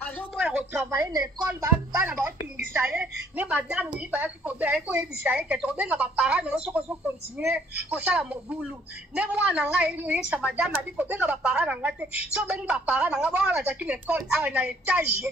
Avant moi retravailler l'école bana ba pingisaye ne madame ni ba ki ko be ko ebisaye ke to be na ba parents no so ko continuer ko sala mobulu ne mwana nga ni sa madame abi ko be na ba parents nga te so be ni ba parents nga ba na taki l'école a na étage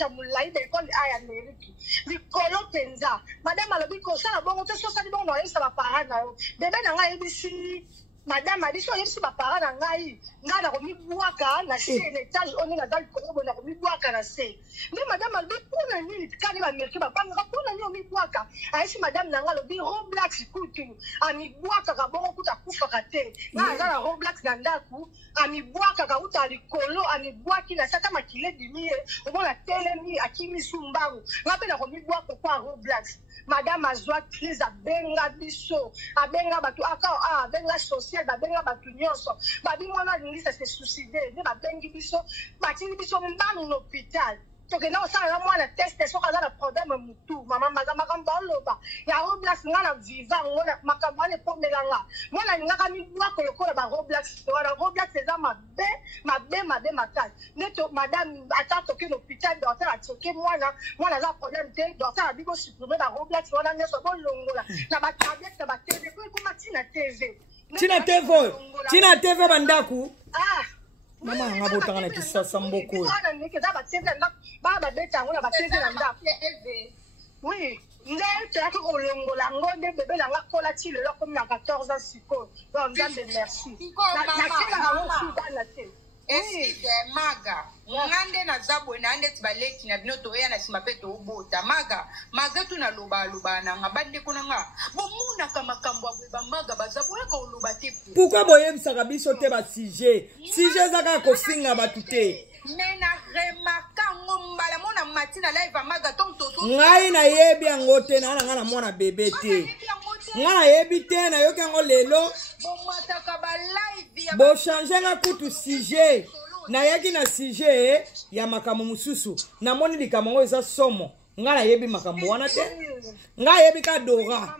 ya mulai de école a ya Ameriki likolo penza madame alobi ko sala bongo te so sali bongo no sa ba parents na yo bebe na nga ebisi madame a dit que si ma parent n'a pas remis boire na c'est l'étage on est dans le corps on a remis boire na c'est mais madame a dit pour la nuit quand il va me dire pas pour la nuit on met boire a si madame n'a pas dit Roblox kutu a mi boire ka bon kuta kufa kate na za la Roblox na ndaku a mi boire ka uta likolo a mi boire ki na saka makile dimi au bon la télé mi a kimi sumbaru na pe na remis boire pourquoi Roblox madame azwa crise abenga biso abenga batu aka abenga social babenga batu nyonso babi mwana lingisa se suicide ne babengi biso batindi biso mbanu l'hôpital toke na osala mwana test soka za na problème mutu mama mazama kamba loba ya Roblox ngana viva ngona makambo ne pomelanga mwana ngaka mi bwa ko lokola ba Roblox wana Roblox eza mabe makali neto madame atako ke l'hôpital docteur atoke mwana za problème te docteur abiko supprimer ba Roblox wana nyeso bolongola na ba tablette na ba TV ko kuma tina TV tina TV bandaku mama nga botanga na kisasa mboko oui nde teyaki kolongola ngo nde bebe nanga kola ti lelo komi na 14 ans sikoyo donc nzambe merci nakelaka ngo sudana te eside maga ngande na zabwe na ande tibaleki na bino toya na sima pe tobota maga tu na loba na nga bande kuna nga bomuna kama kambo abeba maga bazabwe ka oloba te pourquoi boyebisaka biso te ba sujet zaka kofinga batu te mena remaka ngombala mona matina live maga tonto ngai na yebi yango te na nga na mwana bebe te nga na yebi te na yoki yango lelo bomataka ba live ya bo changer nga kutu sujet na yaki na sujet ya makambo mususu na moni likambo ngo eza somo nga na yebi makambo wana te nga yebi ka Dora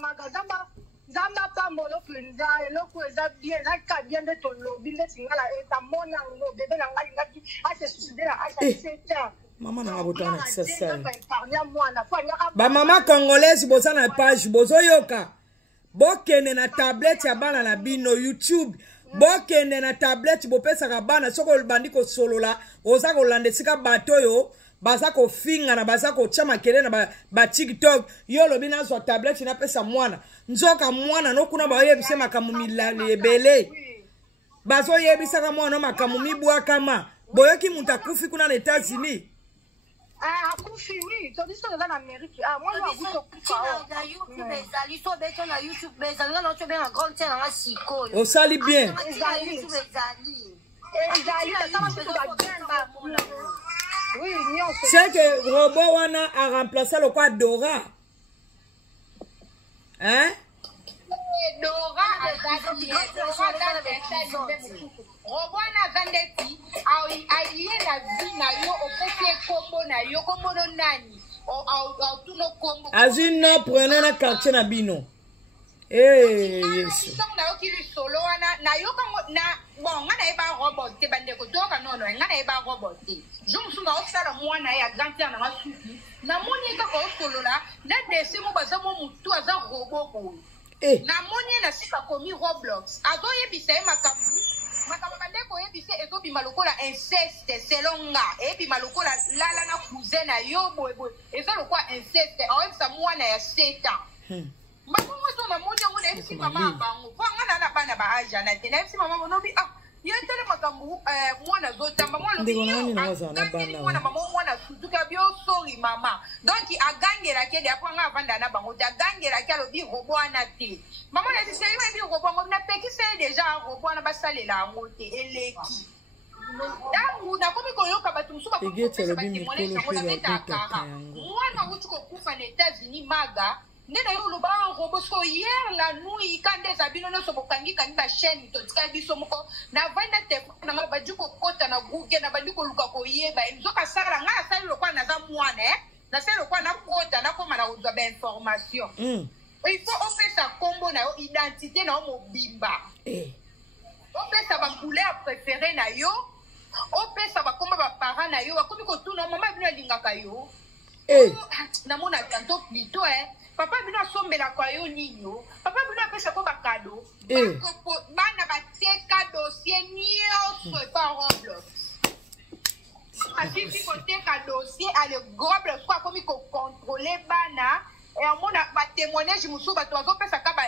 zamba pambolo penza eloko eza bien naka bien de tolobi nde tingala eta mona ngo bebe na ngai ngaki ase susidera ase seta mama na botana na sasa ba mama congolaise boza na page bozo yoka bokende na tablette ya bana na bino YouTube bokende na tablette bopesaka bana soko bandi ko solola oza ko landesika bato yo baza ko finga na baza ko chama kele na ba TikTok yo lobi na so tablette na pesa mwana nzoka mwana no kuna ba yebise makamu milale ebele bazo yebisaka mwana makamu mibwa kama boyoki muta kufi kuna na États-Unis akufi oui to diso na Amerika mwana akuto kufa na YouTube ezali so beto na YouTube ezali na to be na grand terre na sikoyo osali bien ezali c'est que robot wana a remplacé le quoi Dora hein Dora robot na vandeti aye na vie na yo opese kombo na yo kombo no nani au tuno kombo azino prenez na quartier na bino yes na yo kili solo na yo na bon ngana eba robot te bande ko toka nono ngana eba robot te jomsunga osala mwana ya grantia na masuki na moni ka ko solo la na desi mo baza mo mutu aza robot ko na moni na sika komi Roblox azo yebisa makambo bandeko yebise ezobima lokola inceste selonga ebima lokola lala na cousin na yo boye eza lokola inceste awebisa mwana ya 7 ans mbongo to na moni ngo na ebisi mama bango po ngana na bana ba aja na te na ebisi mama ngonobi yentele makambo mwana zotamba mwana mwana mama mwana sutuka bio sorry mama donc agangera ke de apwa nga vanda na bango da gangera ke alobi robot ana te mama na sisi yeba bi robot ngo na peki se déjà robot na basalela ngo te eleki dangu na komi ko yoka batu musuba ko pesa bati mwana ngo na beta kara mwana utuko kufa na États-Unis maga nena yo loba robot so hier la nuit kande zabino no so bokangi kangi ba chaîne to tika biso moko na vanda te na ba juko kota na Google na ba juko luka ko yeba nzoka sala nga sala lokwa na za mwana na sala lokwa na kota na koma na uzwa ba information il faut on fait sa combo na yo identité na mo bimba on fait sa ba couleur préférée na yo opesa bakomba bapara na yo bakomi kotuna mama bino alingaka yo namona tanto plito papa bino asombelaka yo nini yo papa bino apesa ko bakado bana bateka dossier nyonso epa Roblox asisi koteka dossier ale Roblox kwa komi kocontrôler bana et on a ba témoignage musu ba to pesa ka ba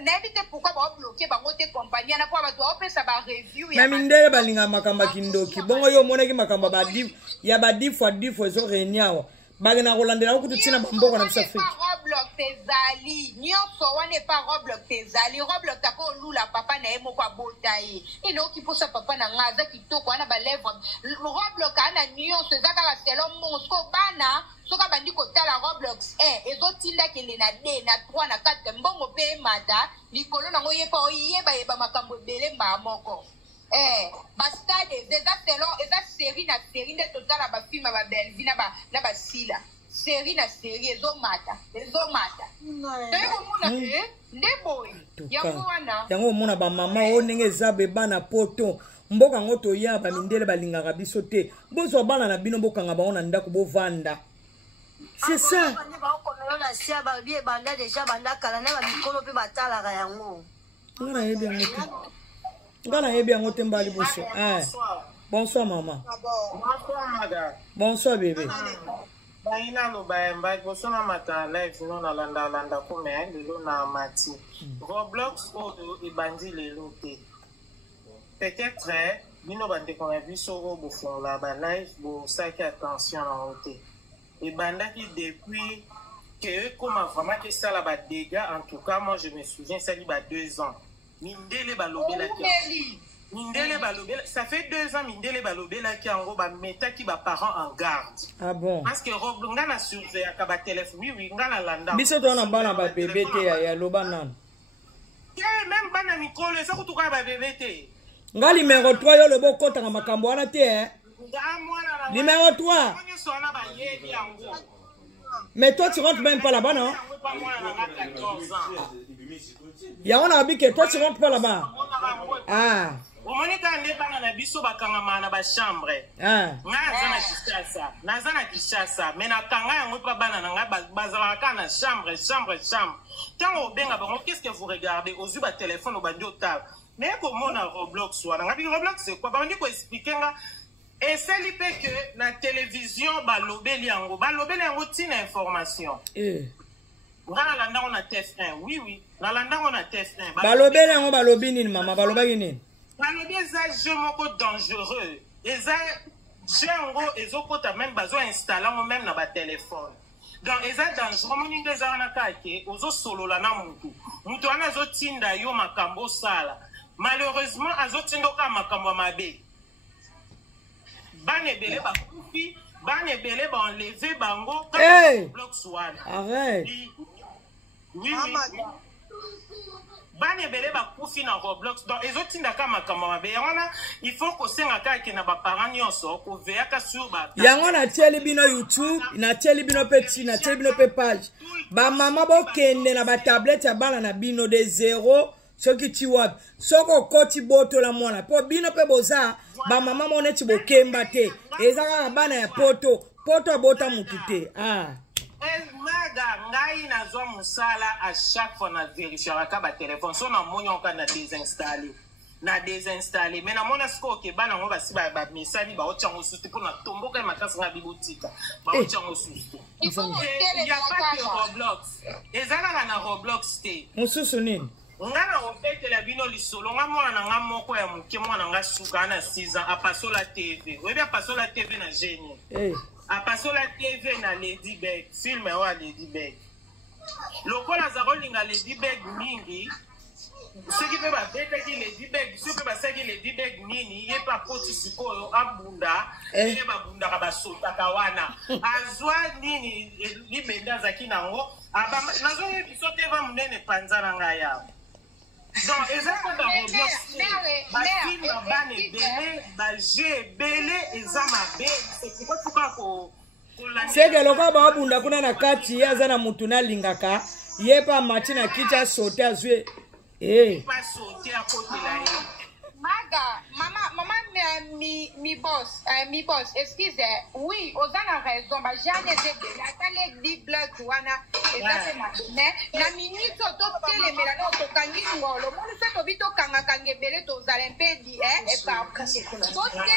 na éviter pourquoi ba bloquer ba ngote compagnie na kwa ba to pesa ba review ya mindele balinga makamba kindoki bongo yo monaki makamba ba div ya ba difo zo renyawa bagena kolandela ko tutsina bamboko na South Africa Roblox ezali nyonso wane pa Roblox ezali Roblox tako lula papa na emo kwa botaye ino kiposa papa na ngaza kitoko ana ba lèvre Roblox ana nyonso ezaka la selon monsko bana soka bandi kotala Roblox ezotinda kele na D na 3 na 4 mbongo pe mata likolo nango yepa oyeba makambo ebele mba moko bastade déjà selon eza série na série de total ba film ba Belvi na ba sila série na série ezomata ndeboy yango mona ba mama o ndenge zabe bana poto mboka ngoto ya ba mindele balingaka biso te bozo bana na bino bokanga ba ona ndako bovanda c'est ça ngana yebi yango te mbali boso bonsoir maman bonsoir madame bonsoir bébé baina no baemba boso na mata live no na landa kome lelo na mati Roblox odo ebandi lelo te peut-être bino bande ko biso o bofonga ba live bo saki attention na ote ebandaki depuis que comme vraiment que ça la ba dégâts en tout cas moi je me souviens ça dit 2 ans mindele balobela ki mindele balobela ça fait 2 ans mindele balobela ki en gros ba metaki ba parents en garde bon parce que Roblox ngana surveiller akaba téléphone oui ngana landa biso tona bana ba bébé te ya loba nan même bana mikolo ça ko tuka ba bébé te ngali numéro 3 yo lobo kota na makambo wana te numéro 3 mais toi tu rentres même pas là-bas non ya on a dit que toi tu rentres pas là-bas au monika ndebanga na biso bakanga na ba chambre naza na Kishasa mais na kanga yango pa bana nga bazalaka na chambre tango benga bango qu'est-ce que vous regardez aux ba téléphone au bandi otal mais comment na Roblox wana ngabi Roblox c'est quoi bandi ko expliquer nga et c'est l'ipé que la télévision balobeli yango tina information ngana landa on a TF1 oui la landa on a TF1 balobeli yango balobi nini mama balobaki nini balobi eza jeu moko dangereux eza jeu yango ezokota même bazo installer ngo même na ba téléphone donc eza dangereux moni ndeza wana kake ozosolola na mutu wana azotinda yo makambo sala malheureusement azotindoka makambo mabe banebele ba kufi banebele ba enlever bango bloc swan arrête oui banebele ba kufi na Roblox donc ezotinda ka makambo mabe yango il faut ko senga ka ke na ba parents nyonso ko veya ka sur ba yango na tieli bino YouTube na tieli bino petit na tieli bino pe page ba mama bo kende na ba tablette ya bana na bino de 0 soki tiwab soko koti boto la mwana po bino pe boza ba mama mone ti bokemba te ezaka bana ya poto bota mutute maga ngai na zo musala à chaque fois na vérifier ka ba téléphone so na monyo ka na désinstaller mais na mona sko ke bana ngo basi ba misali ba ochango susti pour na tomboka makasi nga bibotika ba ochango susti il faut y a pas que Roblox ezala na Roblox te mususu nini ngana ofete la bino lisolo nga mwana nga moko ya muke mwana nga suka na 6 ans apasola TV webi apasola TV na génie apasola TV na Lady Beg film wa Lady Beg lokola zakolinga Lady Beg mingi seki pe ba beta ki Lady Beg seki ba seki Lady Beg nini ye pa poti sikoyo abunda ye ba bunda ka basota kawana azwa nini libenda zakinango aba nazo ye bisote va munene panzana nga ya donc exactement dans Roblox ba film ba ne belé ba jeu belé ezama be c'est pourquoi tuka ko seke loka ba bunda kuna na kati ya zana mutu na lingaka ye pa machina kicha sote azwe pas sauter à côté là Maga, maman, mi boss, excuse, oui, aux a raison, bah, j'ai des la dit black, wana, exactement, mais, la minute, tout les mélano, tout kangi, le monde fait au bito kanga kange belé, aux Olympiades, et par, tout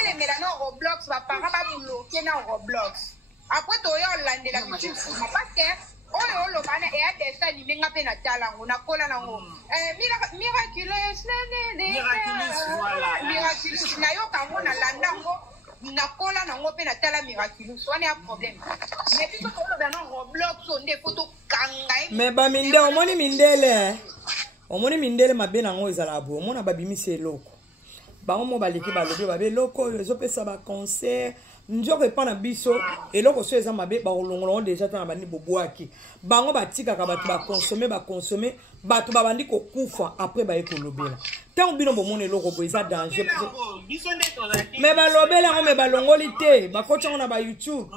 les mélano, Roblox, va par bloquer dans Roblox. Après, tu as l'année la parce que, oh, le bana et à des salles, il n'a pas de talent, on a collé en haut. Miraculous, voilà. Miraculous, n'a eu qu'un mot à la n'a collé en haut, et à talent miraculous, on a un problème. Mais puis, le bana Roblox, on des photos kangai. Mais, bah, minde, au moins, mindele. Au moins, mindele, ma bien en haut, au moins, babimi, c'est loco. Bah, on m'a dit que babé, loco, les autres, ça va concert. Nous pas na biso et loko so eza mabe ba olongolo déjà tana bandi boboaki bango batika ka batu ba consommer batu ba bandi ko kufa après ba ekolobela tant bino bomone loko bo eza danger mais ba lobela ngo me ba longoli te ba kocha na ba YouTube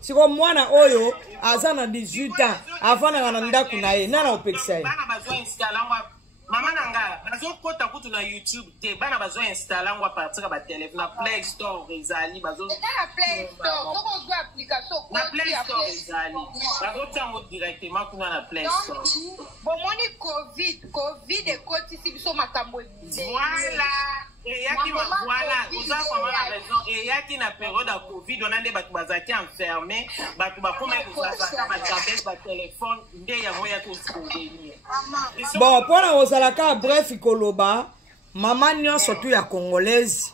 siko mwana oyo azana 18 ans afana na ndaku na ye nana opekisa ye Maman nanga, bazo kota kutu na YouTube te, bana bazo installer ngwa partir ba téléphone na Play Store ezali bazo. Na Play Store, donc on doit application na Play Store ezali. Bazo tango directement kuna na Play Store. Bon moni Covid et koti si biso makambo. Voilà. Et yaki voilà, vous avez vraiment la raison. Et yaki na période de Covid, on a des batu bazaki enfermés, batu ba comment vous avez ba tablette, ba téléphone, nde ya moya ko souvenir. Bon, pour la osalaka bref ikoloba, maman nyo surtout ya congolaise.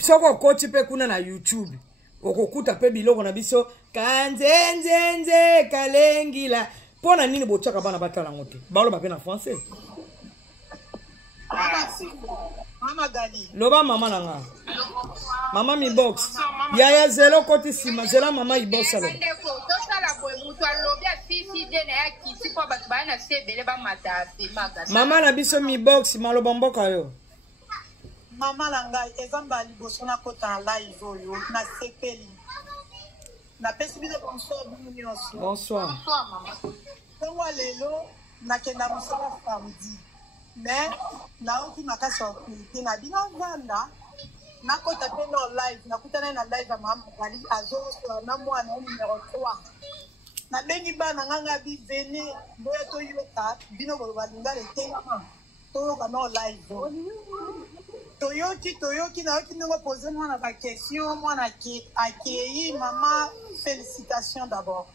Soko koti pe kuna na YouTube. Okokuta pe biloko na biso kanzenzenze kalengila. Pona nini bochaka bana batala ngote. Balo ba pe na français. Mama Gali. Loba mama nanga. Mama mi box. Yaya zelo koti sima zela mama i box alo. Mama na biso mi box maloba mboka yo. Mama nanga ezamba liboso na kota live oyo na sepeli. Na pesi biso bonsoir bino nyonso. Bonsoir. Bonsoir mama. Kongo lelo na kenda mosala samedi. Mais na oki makasi okulite na bino vanda na kota pe no live na kutana na live mama Gali azo na mwana numéro 3 na bengi bana nganga bi veni boya to yota bino bo balinga le tema to ka no live toyoki na oki ngo poser mwana ba question mwana ki accueilli maman félicitations d'abord.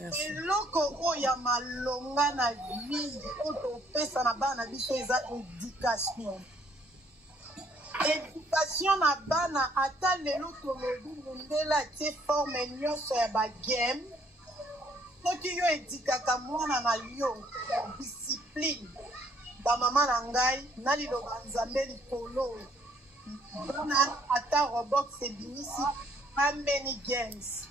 Merci. Eloko oya malonga na vie oto pesa na bana biso eza éducation. Éducation na bana ata lelo tolobi ndela te forme nyonso ya ba game. Soki yo edikaka mwana na yo discipline ba mama na ngai na liloba nzambe likolo bana ata Roblox ebimisi many games.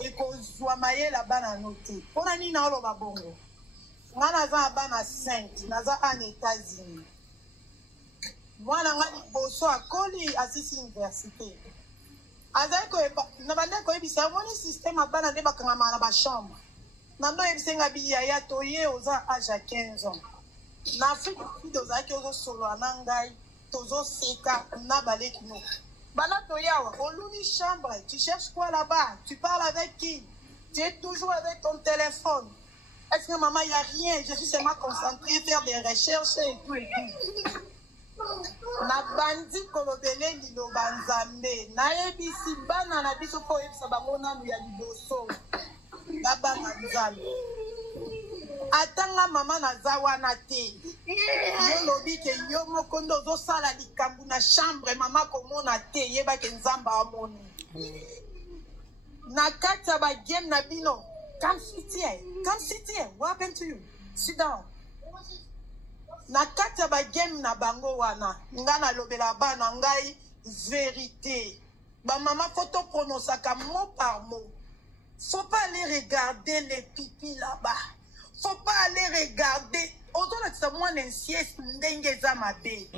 Et qu'on soit maillé la banane à noter. Pour un nina au babongo. Moi, naza bana 5, naza en États-Unis. Moi, naza boso à Koli Assisi Université. Azako na bande ko ebisa moni système a bana de bakanga na ba chambre. Nando ebisenga biya toye aux âge à 15 ans. Na Afrique dos aki ozo solo anangai tozo seka na baleki no. Oluni chambre, tu cherches quoi là-bas? Tu parles avec qui? Tu es toujours avec ton téléphone. Est-ce que maman, il n'y a rien? Je suis seulement concentrée, faire des recherches et tout et tout. Na bandi kolobele lilo banzambe. Na ebisi bana na biso po ebisa bangona nu ya liboso. Na bana nzambe. Atanga mama na zawana te. Yo lobi ke yo mokondo zo sala likambu na chambre mama komona te yeba ke nzamba amoni. Na kata ba game na bino. Come sit here. Come sit here. What happened to you? Sit down. Na kata ba game na bango wana. Ngana lobela bana ngai vérité. Ba mama photo prononcaka mot par mot. Faut pas aller regarder les pipis là-bas. Faut pas aller regarder. Ozola mwana nsies ndenge za mabe.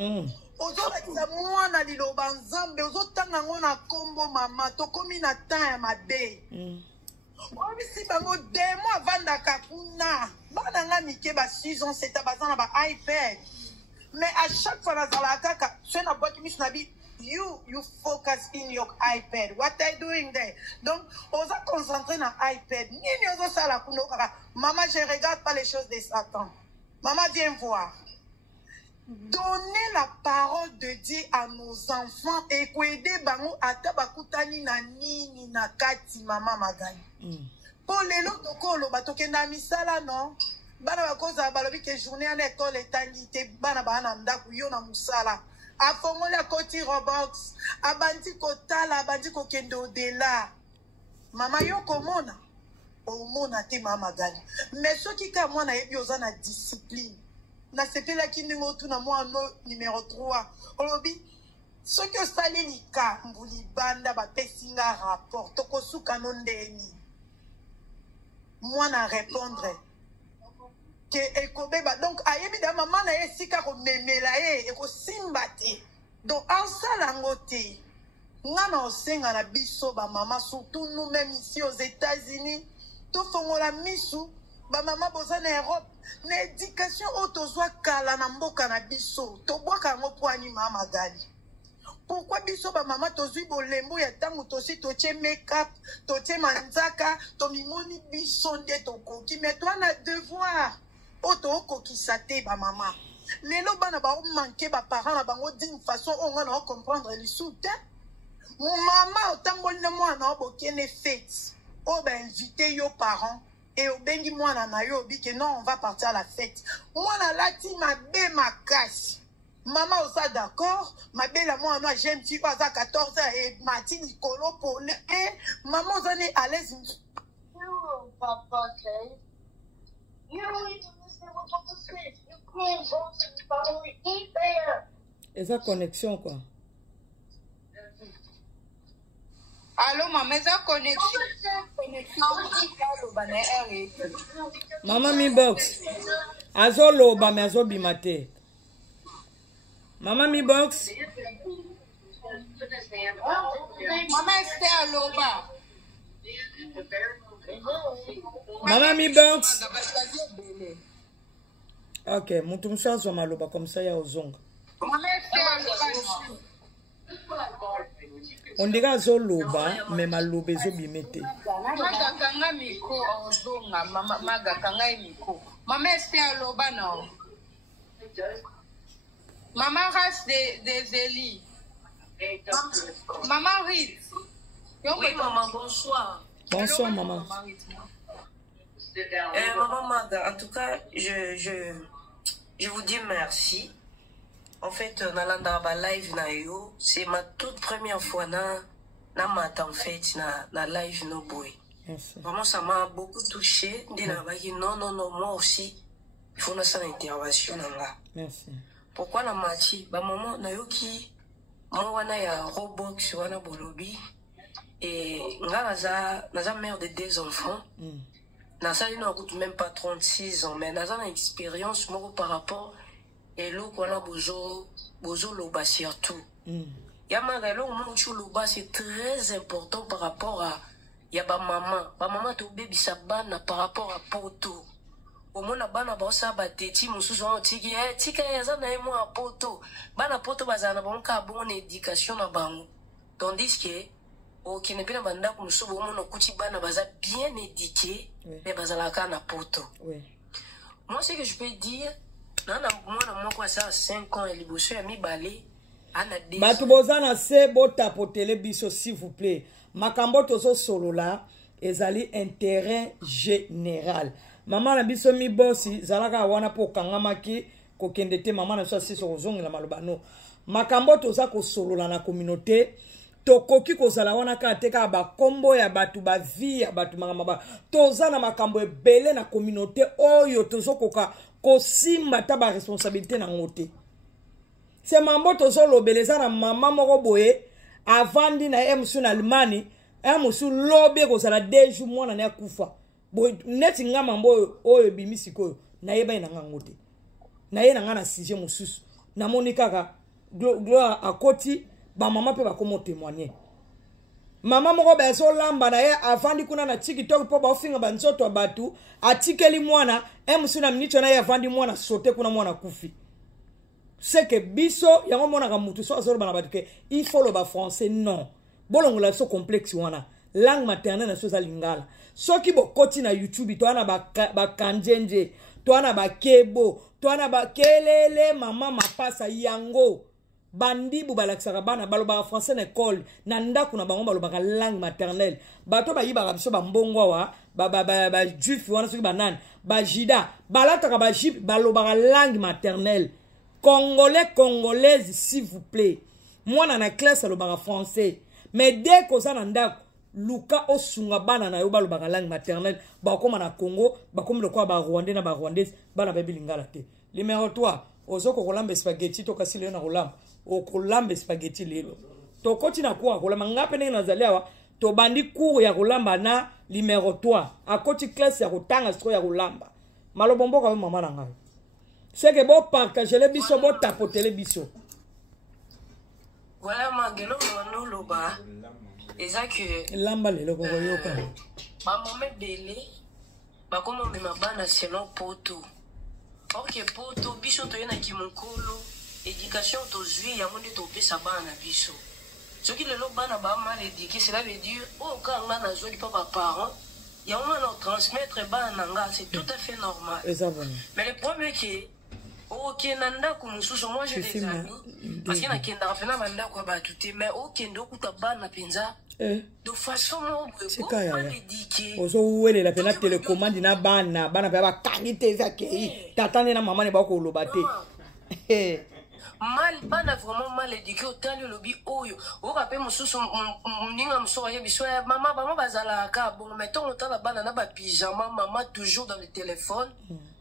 Ozola mwana liloba nzambe ozotanga ngona kombo mama tokomi na temps ya mabe. Obisi bango demo avanda kakuna. Bana nga mike ba 6 ans c'est bazana ba iPad. Mais à chaque fois, you focus in your iPad. What are you doing there? Donc, on va concentrer dans l'iPad. Maman, je ne regarde pas les choses de Satan. Maman, viens voir. Donnez la parole de Dieu à nos enfants et aider bango atabakutani na nini na kati mama magai. Pour les lots de kolo batokenda misala non. Bana bakoza balobi ke journée en école etangi te bana bana ndaku yo na musala. Afongola koti Roblox, abandi kotala abandi kokendo de là. Mama yo komona. Omona te mama magai. Mais ce qui ka mwana yebi ozana discipline. Na sepela kindingo tu na moi numéro 3 olobi soki osali lika mbuli banda bapesinga rapport tokosuka no ndeni mwana répondre ke ekobeba donc ayebi da mama na ye sika komemela ye ekosimba te donc ansala ngo te ngana osenga na biso ba mama surtout nous même ici aux États-Unis tofongola misu ba mama boza na Europe na éducation autozwa kala na mboka na biso tobwaka ngo poani mama gali. Pourquoi biso ba mama tozwi bolembo ya tangu tosi toche make-up toche manzaka tomimoni biso nde tokoki mais toi na devoir oto okokisa te ba mama lelo bana ba manquer ba parents na bango d'une façon on va comprendre les soute mama otamboli na mwana obokene fête o ba inviter yo parents et au bengi mwana na yo bi que non on va partir à la fête mwana lati mabe makasi maman osa d'accord mabe la mwana j'aime tu pas à 14 ans et Martin Nicolo pour le maman on est à l'aise no papa say you don't even listen what papa says you can't go to the family eat there et ça connexion quoi. Allô, maman, ça connexion. Maman mi box. Azo loba me azo bimate. Maman mi box. Maman c'était à loba. Maman mi box. Ok, mutum chazo maloba comme ça ya ozonga. Maman c'était à loba. On dirait zo loba mais malobe zo bimete. Maga kanga miko ozonga maga kanga miko. Maman c'était à loba non. Maman race des Zélie. Maman Rite. Oui maman, bonsoir. Bonsoir maman. Maman Maga, en tout cas je vous dis merci. En fait, Nalanda ba live na yo, c'est ma toute première fois na matin en fait na live no boy. Vraiment ça m'a beaucoup touché. Non, moi aussi il faut na ça intervention là. Merci. Pourquoi la mati ba maman na yo ki moi wana ya Roblox wana bolobi et naza mère de 2 enfants. Naza une route même pas 36 ans mais naza une expérience moi par rapport et l'eau qu'on a bozo loba surtout. Yamaga l'eau loba c'est très important par rapport à yaba maman. Ba maman to baby sabana par rapport à poto. Au mona bana ba sa ba teti mususu on tiki tika yaza na emo a poto. Bana poto bazana ba onka bonne éducation na bango. Tandis que au kinepina banda kumusubu mona kuti bana baza bien éduqués mais bazala ka na poto. Moi ce que je peux dire ça 5 ans et liboso ya mibale ana des batu bozana se bota potele biso s'il vous plaît makambo tozo solo la ezali intérêt général maman na biso mi bossi zalaka wana po kangamaki kokende te maman na so siso kozongela maloba no makambo toza ko solo la na communauté tokoki kozala wana ka teka ba kombo ya batu ba vie ya batu makamba toza na makambo ebele na communauté oyo tozo koka kosimba ta ba responsabilité na ngote c'est mambo tozo lobeleza na mama moko boye avandi na emsu na Allemagne emsu lobe kozala 2 jours mwana na kufa boye neti nga mambo oyo bimisiko na yeba ina ngote na ye na nga na sujet mususu na monika ka gloire akoti ba mama pe ba komo témoigner mama moko ba so lamba na ye avandi kuna na TikTok po ba ofinga ba nzoto batu atikeli mwana emsu na mnicho na ye avandi mwana sote kuna mwana kufi c'est que biso yango mona ka mutu so azolo bana batike il faut le ba français non bolongo la so complexe wana langue maternelle na so za lingala soki bo koti na YouTube to ana ba kanjenje to ana ba kebo to ana ba kelele mama mapasa yango bandi bu balakisaka bana baloba français na école na ndaku na bango baloba langue maternelle bato ba yiba biso ba mbongo wa ba juif wana soki banane ba jida balataka ba jip baloba langue maternelle congolais congolaise s'il vous plaît moi na classe alobaka français mais dès que ça na ndaku luka osunga bana na yo balobaka langue maternelle bakoma na Congo bakoma le kwa ba rwandais na ba rwandaise bana ba bilingala te numéro 3 ozoko kolamba spaghetti to kasi le na kolamba okolamba spaghetti lelo to koti na kwa kolamba ngape ndenge nazaliwa to bandi cours ya kolamba na numéro 3 akoti classe ya kotanga siko ya kolamba malobombo ka mama na ngai c'est que bon partager les biso bon tapoter les biso voilà magelo no loba eza que lamba lelo ko yoka ba moment belé ba komo me mabana selon poto OK poto biso to yena ki mokolo éducation to zui ya monde to pesa bana biso ce qui le bana ba mal éduqué cela veut dire oh quand on a zoi pas parents il y a on transmettre bana nga c'est tout à fait normal mais le problème est OK nanda ko mususu moi j'ai des amis parce que na kenda fena banda ko ba tout mais OK ndo kuta bana penza de façon mal éduquée ozo wele la pena télécommande na bana pe ba kanite zakei tatane na mama ne ba ko lobate mal bana vraiment mal éduqué autant le lobby oyo o rappelle mususu ninga muso ya biso ya mama bazala ka bon mettons autant la bana na ba pyjama maman toujours dans le téléphone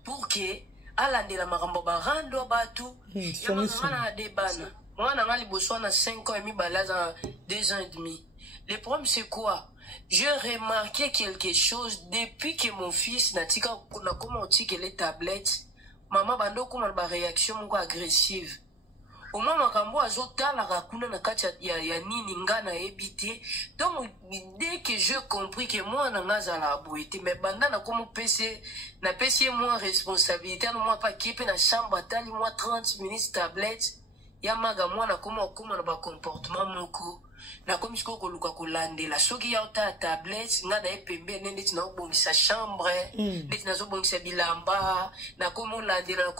pour que alandela makambo barando batu ya mama de bana mwana ngali boso na 5 ans et demi balaza 2 ans et demi. Le problème c'est quoi? J'ai remarqué quelque chose depuis que mon fils natika na comment tika les tablettes maman bando comme ba réaction moko agressive au moins makambo azotala kakuna na kati ya nini ngana ebité donc dès que je compris que moi na ngazala aboité mais banda na comme PC na PC moi responsabilité na moi pas kipe na chambre atali moi 30 minutes tablette ya maga moi na comme na ba comportement moko na comme siko ko luka ko landela soki ya ta tablette ngana epembe nende tina obongisa chambre ndeti nazo bongisa bilamba na komo landela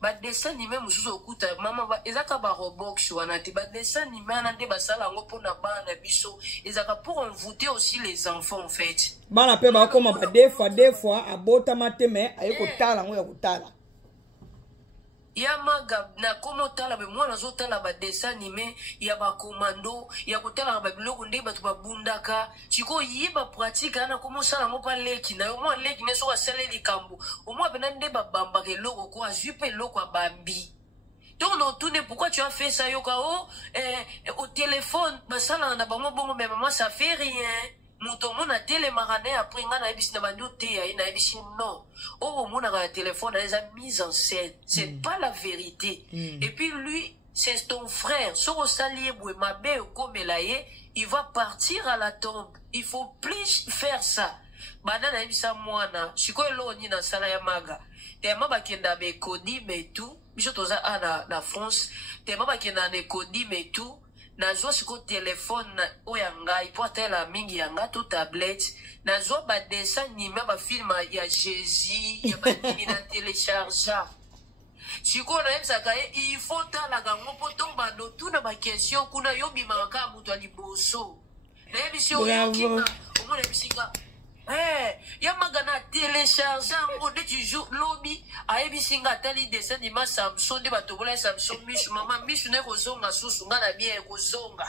ba dessin ni même mususu okuta mama ba ezaka ba robox wana te ba dessin ni mana nde basala ngo pona bana biso ezaka pour envoûter aussi les enfants en fait bana pe ba koma ba des fois abota mateme ayeko tala ngo ya kutala Yamaga na komo tala be mwana zo tala ba dessin animé ya ba commando ya kotala ba biloko nde ba tuba bundaka chiko yiba pratique ana komo sala ngo pa leki na yo mwa leki ne so ka sala likambo au moins bena nde ba bamba ke loko ko ajupe loko bambi donc non tout ne pourquoi tu as fait ça yoka au téléphone ba sala na bango bongo mais maman ça fait rien Mouton mon a télémarané après ngana ebisi na bando te ya ina ebisi non oh mon a téléphone a déjà mise en scène c'est pas la vérité et puis lui c'est ton frère soro salier boué mabe comme laye il va partir à la tombe il faut plus faire ça banana ebisa mwana chiko elo ni na sala ya maga te maba kenda be kodi mais tout biso toza na France te maba kenda ne kodi mais tout Nazo siko téléphone oya ngai po tela mingi yanga to tablette nazo ba dessin animé ba film ya Jésus ya ba nini na télécharger siko na yebisa ka il faut tala gango po tomba no tuna ba question kuna yobi maka mutu aliboso na yebisi oyo kima omona bisika ya magana télécharger ngo de toujours lobby ayebisinga tali dessin animé Samsung de batobola Samsung mishu mama mishu ne kozonga susu ngana bien kozonga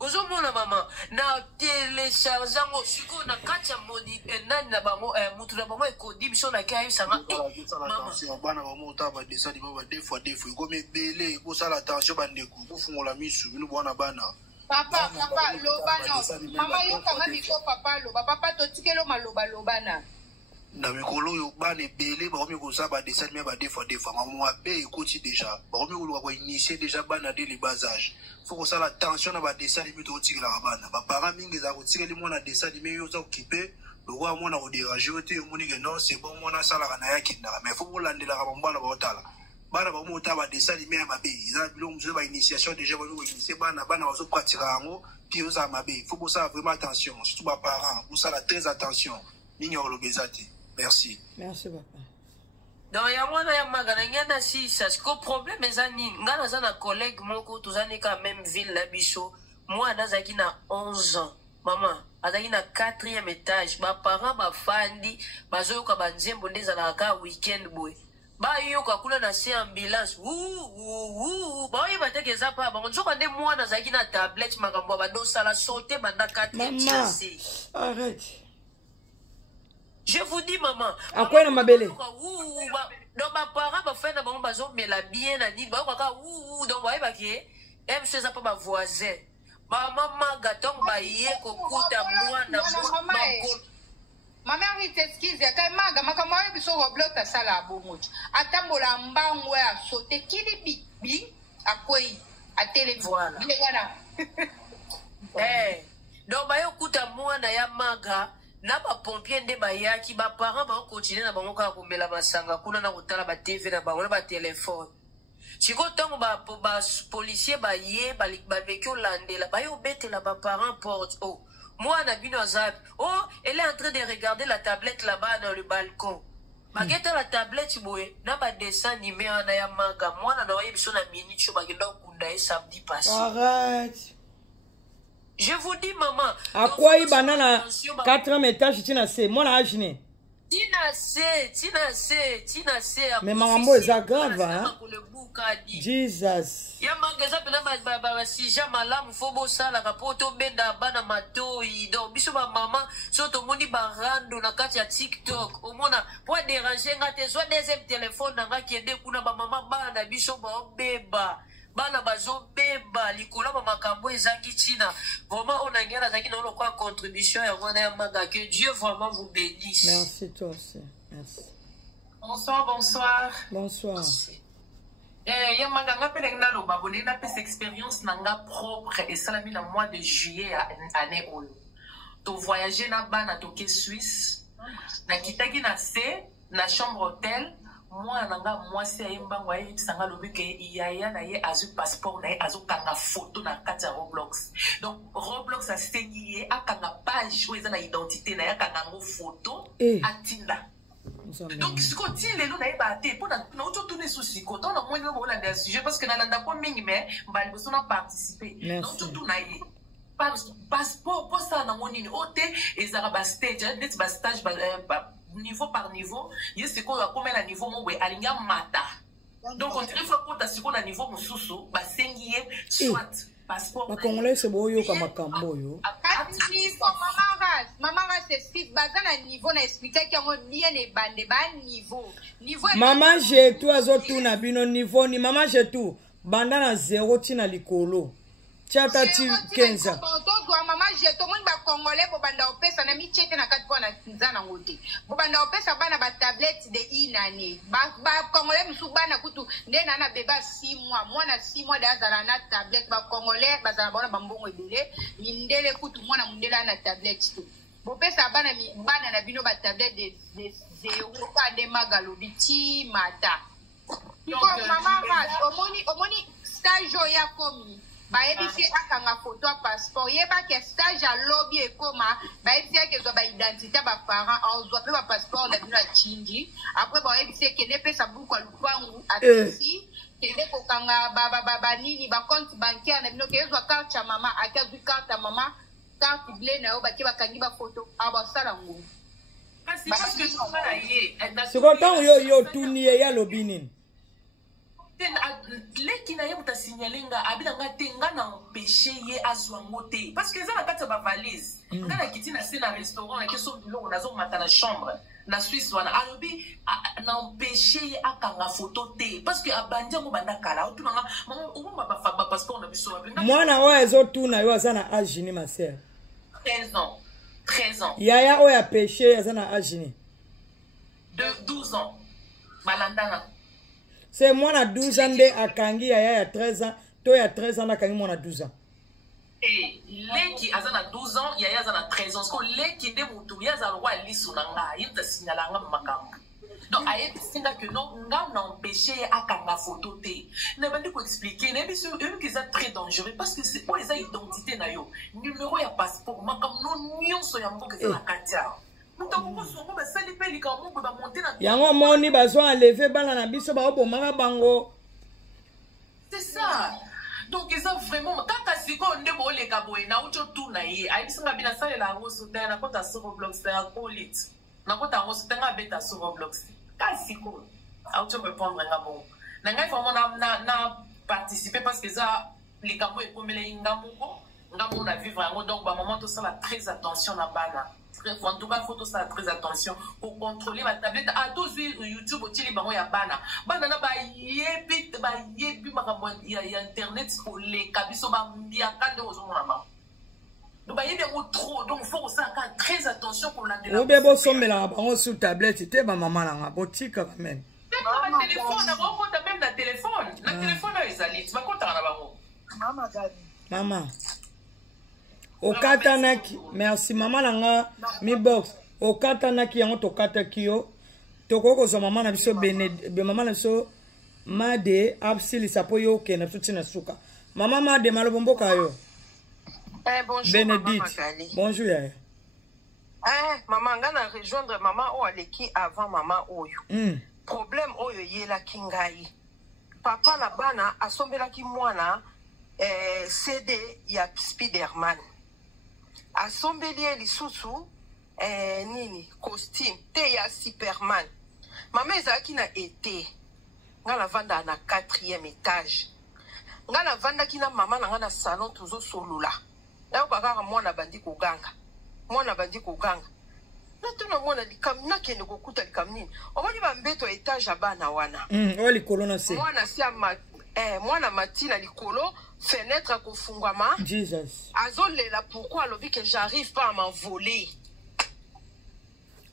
ozomona mama na télécharger ngo siko na kacha modi nani na bango mutu na bango ekodi biso na kai sanga mama bana ba mota ba dessin animé ba deux fois ko me bele ko sala attention bandeko ko fungola mishu bino bwana bana Papa, lobana. Mama yo kanga biko papa loba. Papa to tikelo maloba lobana. Na mikolo yo bane belé ba komi ko sa ba dessin mais ba deux fois maman be ekoti déjà. Ba komi ko ko initier déjà bana dès le bas âge. Faut que ça la tension na ba dessin mais to tikela bana. Ba parents mingi za ko tikeli mona dessin mais yo za occupé. Le roi mona ko déranger te moni que non c'est bon mona sala kana ya kinda mais faut ko landela ka bana ba otala. bana ba mo ta ba dessin animé ya mabe eza biloko mosusu ba initiation déjà ba initier bana bazo pratiquer yango puis oza mabe il faut ça vraiment attention surtout ba parents vous ça très attention mingi olobeza te merci papa donc ya mwana ya magana ngana si ça ce problème eza nini ngana za na collègue moko tozani ka même ville na biso moi nazaki na 11 ans maman azaki na 4e étage ba parents ba fandi bazoyoka banzembo ndeza na ka weekend boy ba yoka kula na si ambulance ba teke eza pa bango nzoka nde mwana azaki na tablette makambo ba dosala sauter banda 4e. Arrête. Je vous dis maman. Après na mabele. Donc ma parents ba fait na bango bazo mela bien na ni ba ka donc ba ke même chez ça pas ba voisin. Maman gatong ba ye ko kuta mwana ma mère il t'excuse quand maga makamwa biso Roblox asala bongo atambola mbango ya sauter kili bi akoi a téléphone voilà. Donc ba yo kuta mwana ya maga na ba pompier nde ba yaki ba parents ba continuer na bango ka komela basanga kuna na kotala ba TV na bango na ba téléphone. Chiko tango ba policier ba ye ba meki olandela ba yo betela ba parents porte moi na bino azab elle est en train de regarder la tablette là-bas dans le balcon. Mageta la tablette boye na ba dessin animé na ya manga mwana na waye biso na minute cho ba genda kunda e samedi passé. Arrête. Je vous dis maman. À quoi il banana 4e étage tina se moi na ajine. Tina se. Mais maman est grave hein. Jesus. Ya magaza pena ba sija malamu fobo sala kapoto benda bana matoi donc biso ba mama so to moni ba rando na kati ya TikTok omona pour déranger ngate soit deuxième téléphone nga kiende kuna ba mama bana biso ba beba bana bazo beba likolo ba makambo ezangi china vraiment on a ngela zaki na lokwa contribution ya ngona ya maga que Dieu vraiment vous bénisse. Merci toi aussi. Merci. Bonsoir. Ya maganga pele na lo babone na pese expérience nanga propre et salami na mois de juillet année oyo. To voyager na bana toke Suisse. Na kitaki na se na chambre hôtel. Moi nanga mwasi ayemba ngwa yitsanga lobike yaya na ye azu passeport na ye azu kanga photo na kati ya Roblox. Donc Roblox a sengi akanga page oyo eza na identité na ya kanga ngo photo atinda. Donc ce qu'on dit les lots na ebate pour na auto tourner sous siko tant na moi no bola des sujets parce que na landa ko mingi mais mbali boso na participer. Donc tout na ye passeport pour ça na monini ote ezara ba stage net ba stage niveau par niveau, il y a ce qu'on a comme un niveau où alinga mata. Donc on dirait faut qu'on a un niveau mususu, ba sengiye soit passeport. Ma congolais c'est boyo comme makambo yo. Maman s'explique bazana niveau na expliquer que on bien les bande ba niveau. Maman j'ai tout azotu na bino niveau ni maman j'ai tout. Banda na 0 tina likolo. Chata ti 15 ans. Maman j'ai tout monde ba congolais bo banda opesa na mi chete na 4 fois na nzana ngote. Bo banda opesa bana ba tablette de inane. Ba congolais musu bana kutu ndena na beba 6 mois. Mwana 6 mois d'azala na tablette ba congolais bazala bona bambongo ebele. Mindele kutu mwana mundela na tablette. Bo pesa bana mi bana na bino ba tablette de 0 pa de magalobi ti mata. Donc maman omoni stage ya komi. Baebisi akanga photo passeport yeba ke stage à lobby et koma baebisi ke zo ba identité ba parents on zo pe ba passeport na bino chinji après baebisi ke ne pesa buku alupangu atisi kende ko kanga ba nini ba compte bancaire na bino ke zo carte ya mama akazu carte ya mama carte blé na yo ba ke ba kangi ba photo aba sala ngo parce que ça va yé c'est content yo tunier ya lobby leki na ye muta signalenga abila nga te nga na empêché ye azwa ngote parce que ça na kati ba valise nga na kiti na se na restaurant na keso biloko nazo mata na chambre na Suisse wana alobi na empêché ye akanga photo te parce que abanja mo banda kala otuna nga maman o ba passeport na biso ba mwana oyo ezotuna yo azana âge ni ma sœur 13 ans yaya oyo apêché azana âge ni de 12 ans malandana. C'est moi na 12 ans de akangi ya 13 ans, toi ya 13 ans akangi moi na 12 ans. Et leki azana 12 ans, yaya azana 13 ans. Parce que leki de mutu ya za roi lisu nanga, yinta signalanga makambo. Donc, aïe, c'est là que non, on a empêché à kanga photo té. Ne pas nous expliquer, ne pas sûr que c'est très dangereux parce que c'est pour les identités na yo. Numéro ya passeport, ma comme non nion so ya mbo que c'est la katia. Nous t'avons pas souvent ça les pays quand on va monter na. Yango moni bazo enlever bana na biso ba obomanga bango. C'est ça. Donc ils ont vraiment kaka siko ndebo le kaboy na ucho tu na ye. Aïe singa bina sale la ngoso ta na kota sur Roblox ta kolit. Na kota ngoso ta beta sur Roblox. Kasiko. Auto répondre nga bon. Na ngai vraiment na participer parce que ça les kabo e komele ingamoko. Ngamo na vivre ngo donc ba moment tout ça la très attention na bana. En tout cas, il faut ça très attention pour contrôler ma tablette. À tous YouTube, au télé, il y a bana. Bana na ba yebi il y a internet pour les kabiso ba mbia kande ozo mama. Donc il y a trop donc il faut ça très attention pour la délaissance. Ou bien bon sommet là, on sur tablette, c'était ma maman là, boutique quand même. Même le téléphone, on compte même le téléphone. Le téléphone là ils allaient, tu vas compter na bango. Maman. Okatanaki, merci maman langa mi box. Okatanaki yango tokataki yo. Tokoko so maman na biso be maman na biso made absili sapo yo ke na tuti na suka. Maman made malobomboka yo. Bonjour Bénédicte. Maman. Bonjour ya. Maman ngana rejoindre maman o aleki avant maman oyo. Problème oyo yela kingai. Papa na bana asombelaki mwana CD ya Spiderman. Asombelie lisusu nini costume te ya Superman. Maman ezalaki na été. Nga la vanda na 4e étage. Nga la vanda ki na maman na nga na salon tozo solula. Là kaka mwana bandi koganga. Mwana bandi koganga. Na tuna mwana likam na kende kokuta likam nini. Omoni ba mbeto étage abana wana. O likolo na se. Mwana si mwana matina likolo fenêtre kofungwama. Jesus. Azolela pourquoi alobi que j'arrive pas à m'envoler.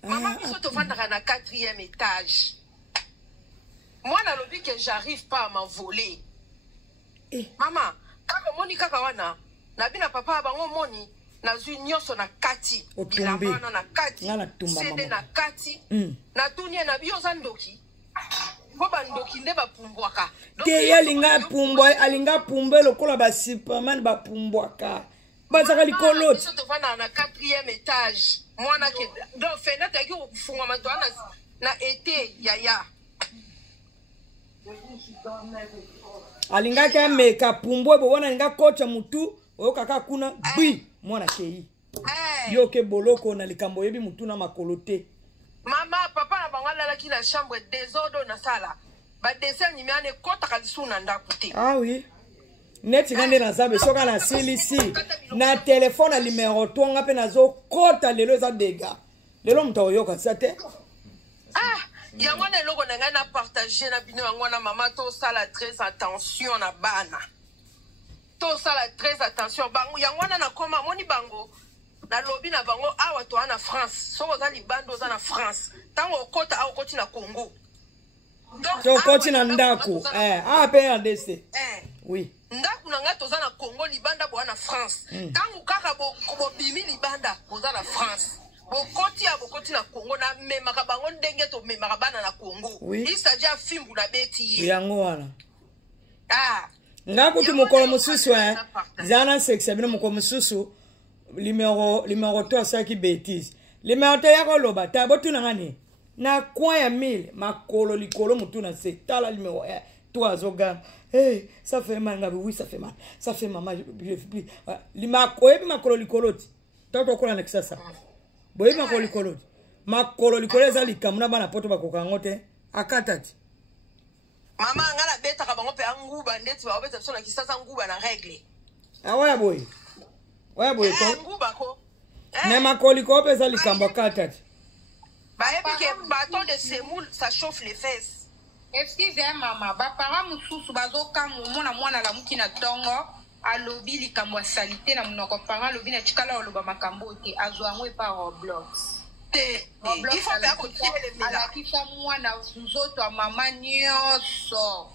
Maman biso to vandaka na 4e étage. Mwana alobi que j'arrive pas à m'envoler. Maman, kaka moni kaka wana na bina papa bango moni na zui nyonso na kati. Bilamba na kati. Sede na kati. Na dunia na biyo zandoki. Ke yalinga pumbwa alinga pumbe lokola ba Superman ba pumbwaka bazaka likolo to vana na 4e étage mwana ke donc fenêtre ki kufunga matwana na été yaya alinga ka meka pumbwe bo wana linga kocha mutu oyokaka kuna bui mwana kei yo ke boloko na likambo yebi mutu na makolote. Mama, papa na bangala la ki na chambre désordre na sala. Ba dessin ni miane kota kalisu na ndakuti. Ah oui. Neti ngande na zabe soka na silisi. Na téléphone numéro tonga pe nazo kota lelo za dega. Lelo mta oyoka sate. Yango na logo na ngana partager na bino yango na mama to sala très attention na bana. To sala très attention bango yango na koma moni bango. Na lobi na bango awa to na France soko za libando za na France tango okota au koti na Congo donc koti na ndako pe RDC oui ndako na ngato za na Congo libanda bo na France tango kaka bo bimi libanda bo za na France bo koti na Congo na mema ka bango ndenge to mema ka bana na Congo il s'agit à fimbu na beti yango wana ngako tu mokolo mususu zana sexe bino mokolo mususu numéro 3 ça qui bêtise numéro 3 ya koloba tabo tuna ngani na coin ya 1000 makolo likolo mutu na se tala numéro 3 zoga ça fait mal ngabi oui ça fait mal ça fait maman limako ebi makolo likolo ti toto kola na kisasa boye makolo likolo za likamuna bana poto bakoka ngote akatati mama ngala beta ka bango pe anguba ndeti ba obeta so na kisasa nguba na règle awaya boy. Ouais, boy, mais ma coliko pesa likambo katati. Bah, et puis que bâton de semoule, ça chauffe les fesses. Excusez maman, ba para mususu bazoka mwana la muki na tongo, alobi likambo salite na munoko para lobi na chikala oloba makambo te azwango pa Roblox. Il faut faire continuer les mélanges. Ala kisa mwana nzoto a mama nyoso.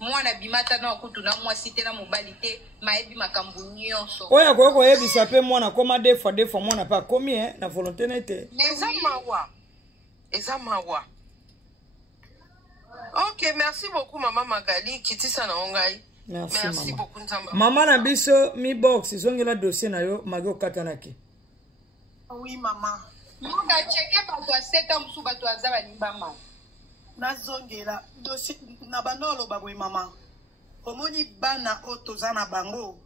Mwana bimata na okutu na mwasi te na mobali te maebi makambo nyonso oya ko yebisa pe mwana koma defo mwana pa komi na volonté nete eza mawa Ok, merci beaucoup, Maman Magali. Kiti sana ongai. Merci beaucoup, Ntamba. Maman na biso mi box zongi la dossier na yo magio katanaki. Oui, maman. Muka cheke pa to 7 ans musuba to azaba limbama. Na zongela dossier na banolo babwe maman. Omoni bana otoza na bango.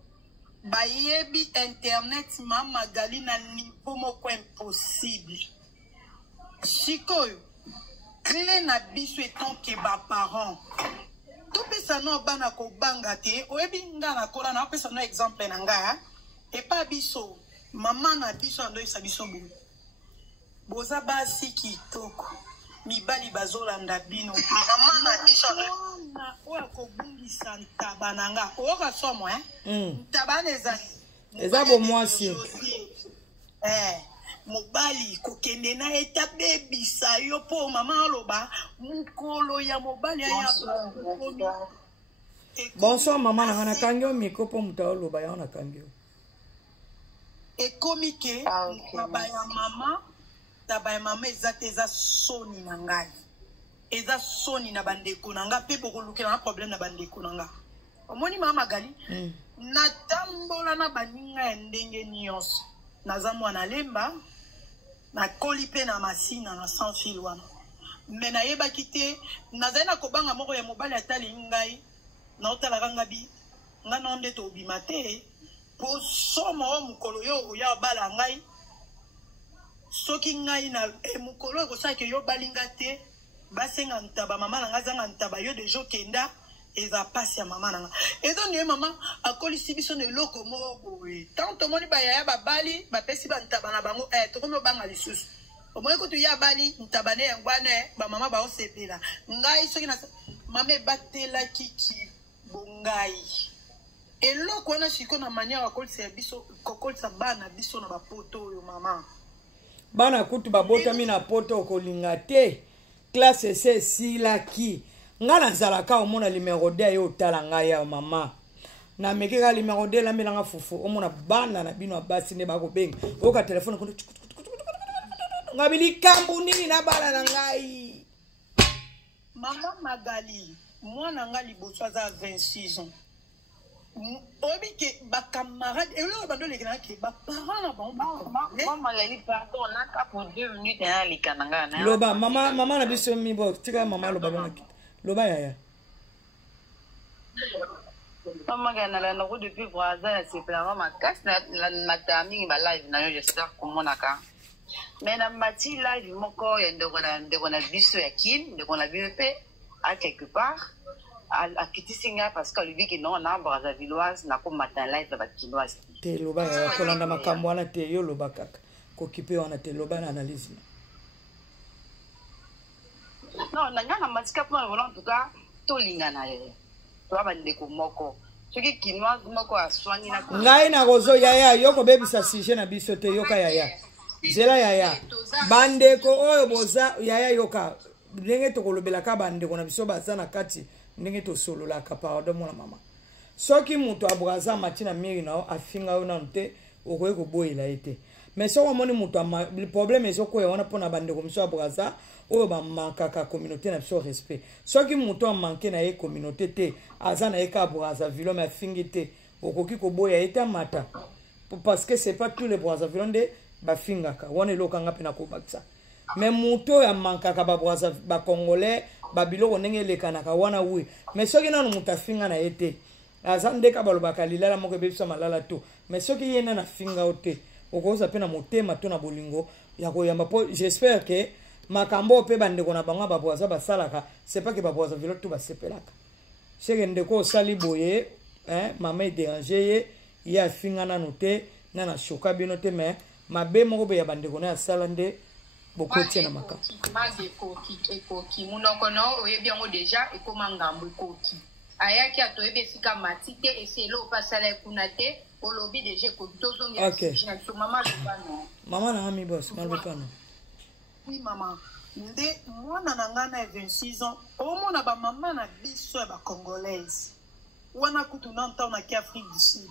Bayebi internet Maman Magali na niveau moko impossible. Chikoyo. Clé na biso etant ke ba parents. Tout pesa no bana ko banga te, oyebi nga na kola na pesa no exemple na nga, et pas biso, maman na biso ando isa biso bu. Boza basi kitoko. Mibali bazolanda bino. Maman na biso na oya ko bungisa ntaba na nga. Oka somo ntaba neza. Eza bo mwasi. Mobali kokende na eta baby sayo po mama aloba mukolo ya mobali ya bonsoir mama na ngana kangyo miko po mutaoloba ya na kangyo ekomi ke taba ya mama eza soni na ngai eza soni na bandeko na nga pe bokolukela na problème na bandeko na nga omoni Mama Magali na tambola na baninga ya ndenge nyonso naza mwana lemba na koli pe na masina na sans fil wana me nayebaki te nazali na kobanga moko ya mobali atali ngai naotalaka ngabi nga na nde tobima te po somo o mokolo yo oya obala ngai soki ngai na mokolo ekosalaki yo balinga te basenga ntaba mama na ngai zanga ntaba yo deja okenda eza pasi ya mama nanga ezo niye mama akolisi biso na eloko moko boye tant tomoni bayaya babali bapesi bantaba na bango tokomi obanga lisusu omoi kutu ya bali ntaba ne yango wana bamama baosepela ngai soki na mama ebatelaki kibongai eloko wana siko na manière akolisa biso kokolisa bana biso na bapoto oyo mama bana kutu babotami na poto okolinga te classe ese silaki nga nazalaka omona numéro 2 yo tala nga ya mama na mekeka numéro 2 la melanga fufu omona bana na bino basi ne bako benga oka telefone kono ngabili kambu nini na bala na ngai Mama Magali mwana nga liboso za 26 ans obi ke ba camarade et là bando lekana ke ba parents na ba Mama Magali pardon na ka pour 2 minutes na likananga na loba mama na biso mi bo tika mama loba bonaki loba yaya Mama Magali na na depuis voisin c'est vraiment ma casse na timing ba live na yo j'espère comment naka mais na mati live moko ya ndeko na biso ya kin ndeko na BEP à quelque part à quitter singa parce que lui qui non na Brazzavilloise na ko matin live ba kinoise te loba ya kolanda makambo wana te yo loba kaka ko kipe wana te loba na analyse non na ngana matika pour en tout cas to lingana to ba ndeko moko soki kinoise moko aswani na ngai na gozo yaya yoko bebisa sije na biso te yoka yaya zela yaya bandeko oyo boza yaya yoka ndenge tokolobelaka bandeko na biso baza na kati ndenge tosololaka pardon mona mama soki mutu abraza matina miri na afinga yo nanu te okoki koboyela ye te mais soko omoni mutu problème ezokoya wana mpona bandeko miso abraza oyo bamankaka communauté na biso respect soki mutu amanke na ye communauté te aza na ye ka Brazzaville me afingi te okoki koboya ye te amata parce que c'est pas tous les Brazzaville nde bafingaka wana elokanga mpe na kobakisa mais mutu oyo amankaka bacongolais babiloko ndenge elekanaka wana wi mais soki nanu mutu afinga na ye te aza ndeka balobaka lilala moko ebebisa malala to mais soki ye nana afinga o te okoza mpe na motema to na bolingo ya koyamba po j'espère que makambo mpe bandeko na bango babwaza basalaka c'est pas que babwaza vilo to basepelaka seke ndeko osali boye mama edérange ye afinga nanu te nana shoka bino te mais mabe moko be ya bandeko na asala nde bokotia na makambo ekoki munoko no oyebi yango deja ekoma ngambo ekoki ayaki atoyebi esika mati te eselo opasala ekuna te olobi deja ekoki tozongia mama lobano mama na ami boss malopano oui mama nde mwana na nga na 26 ans omona bamama na biso ya bacongolaise wana kutu na ntango naki Afrique du Sud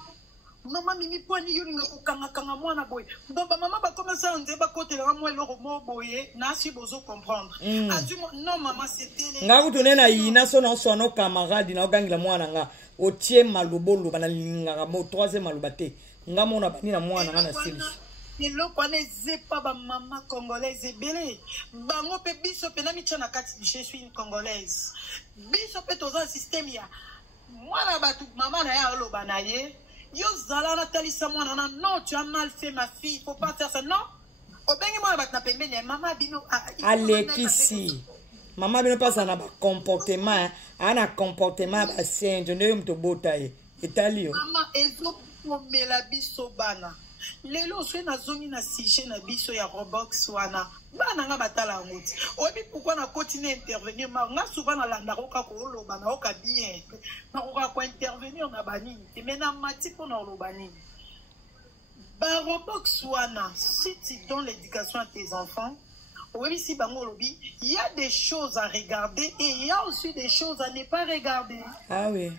mama mimi pwani yolinga kokangakanga mwana boye bo bamama bakoma ça, on dit pas côté là, moi, le romo boye, n'a si besoin comprendre. Non, maman, c'était. Nga utone na ina sono sono camarade na ogangi la mwana nga. Otie malubolo bana linga mo troisième malubate. Nga mona bani na mwana nga na sili. Nilo kwane zepa ba maman congolaise belé. Bango pe biso pe na micha na kati je suis une congolaise. Biso pe toza système ya. Mwana batu maman na ya oloba na ye. Yo zala na talisa mwana na non tu as mal fait ma fille, faut pas faire ça non. Obengi mwana bat na pembeni maman bino Alekisi. Maman bino pas na ba comportement, ana comportement ba singe nde mto bota ye. Italio. Maman ezo pomela biso bana. Lelo swe na zongi na sujet na biso ya Roblox wana. Bana nga batala ngoti. Obi pourquoi na continue intervenir ma nga souvent na landa roka ko loba na oka bien. Na roka ko intervenir na banini. Et maintenant mati pour na lobani. Ba Roblox wana, si tu donnes l'éducation à tes enfants, oui, si bango lobi, il y a des choses à regarder et il y a aussi des choses à ne pas regarder. Ah oui.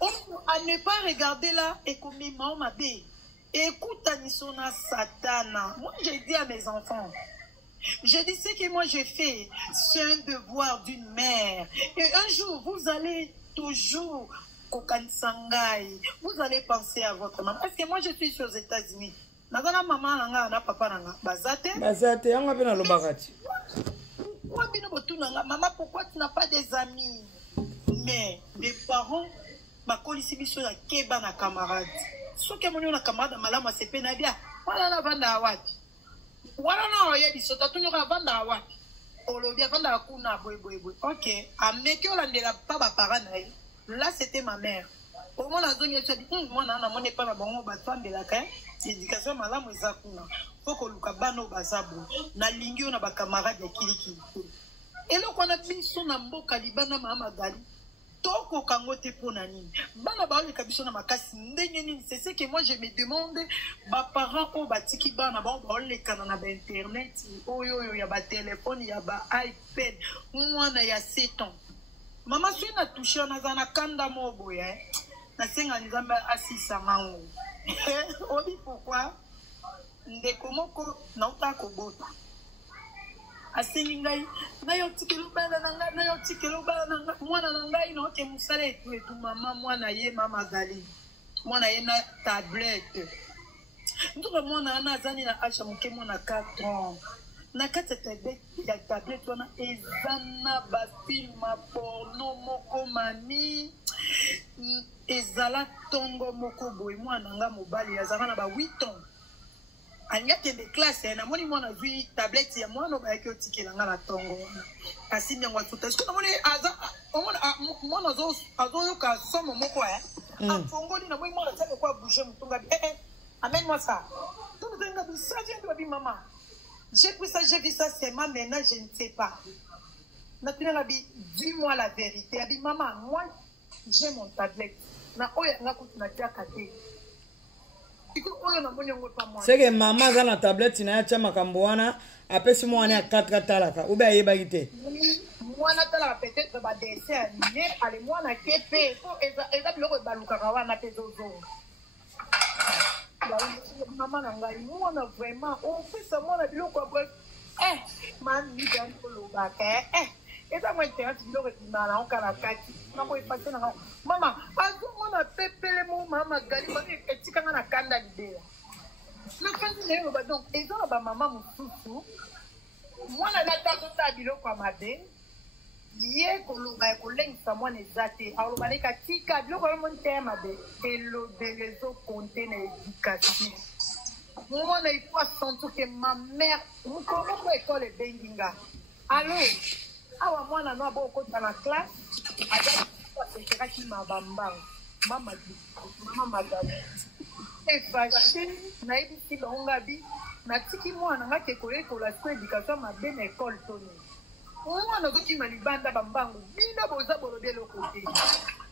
À ne pas regarder là et comme ma bé. Écoute, Anisona Satana. Moi, j'ai dit à mes enfants, je dis ce que moi j'ai fait, c'est un devoir d'une mère. Et un jour, vous allez toujours, Kokansangai, vous allez penser à votre maman. Parce que moi, je suis aux États-Unis. Nagana maman, nanga, papa, nanga, bazate. Bazate, on a bien le bagati. Maman, pourquoi tu n'as pas des amis? Mais les parents, ma colisibiso ya keba na camarade. Ce que mon na camarade malama se pena bien. Wala na vanda wapi. Wala na oye biso tatuno ka vanda wapi. Olobi vanda kuna boy. OK, ameki olandela pa ba parents na ye. Là c'était ma mère. Au moment la zone je dis moi na mon pas na bango ba twandela ka. Éducation malamu eza kuna. Faut que luka bano bazabo. Na lingi na ba camarade ya kiliki. Et là on a biso na mboka libana mama gali. Toko kangote ponani. Bana baole kabiso na makasi ndenge nini. C'est ce que moi je me demande. Ba parents o batiki bana ba baole kana na ba internet. Oyo ya ba téléphone ya ba iPad. Mwana ya 7 ans. Maman suis na touché na zana kanda mobo ya. Na senga nzamba asisa mango. Obi pourquoi? Ndeko moko na utako bota. Asengai na yo tikelo bana nanga mwana nanga ino ke musale etu mama mwana ye mama gali mwana ye na tablette nduka mwana ana azani na acha muke mwana 4 ans na kata tablette wana ezana ba film porno moko mami ezala tongo moko boy mwana nga mobali azana na ba 8 ans. Anyate de classe na moni mwana zui tablette ya mwana ba yake otikela nga na tongo kasi nyangwa tuta est-ce que na moni aza mwana azo ka somo moko afongoli na moni mwana tsabe kwa bouger mutunga amène-moi ça donc ndenga bi ça vient de bi maman j'ai pris ça j'ai vu ça c'est ma maintenant je ne sais pas maintenant bi dis-moi la vérité abi maman moi j'ai mon tablette na oya nga kutina tia kate. C'est que maman a la tablette na ya makambo wana apesi mwana ya 4 talaka ou bien yeba gite mwana tala peut-être ba dessin animé ale mwana kepe ko eza biloko baluka kawana pezozo maman nanga mwana vraiment on fait ça mwana biloko bref mami dan koloba eza moi internet biloko kimala on kala kati na ko ipase na mama azo mwana pepele mo mama gali ba etika na kanda libera na kandi leo ba donc eza ba mama mususu mwana na takota biloko mabe ye koloba kolengisa mwana ezate aloba leka tika biloko mo ntema mabe elobelezo compter na éducation mwana il faut sentir que ma mère mon comment école benginga alors awa mwana no aboko na classe aza c'est qui m'a bamba mama gali et fâché na ibiti bangabi na tiki mwana ngake koyekola ko éducation ma ben école toni mwana ko kima libanda bambangu bina boza bolobelo côté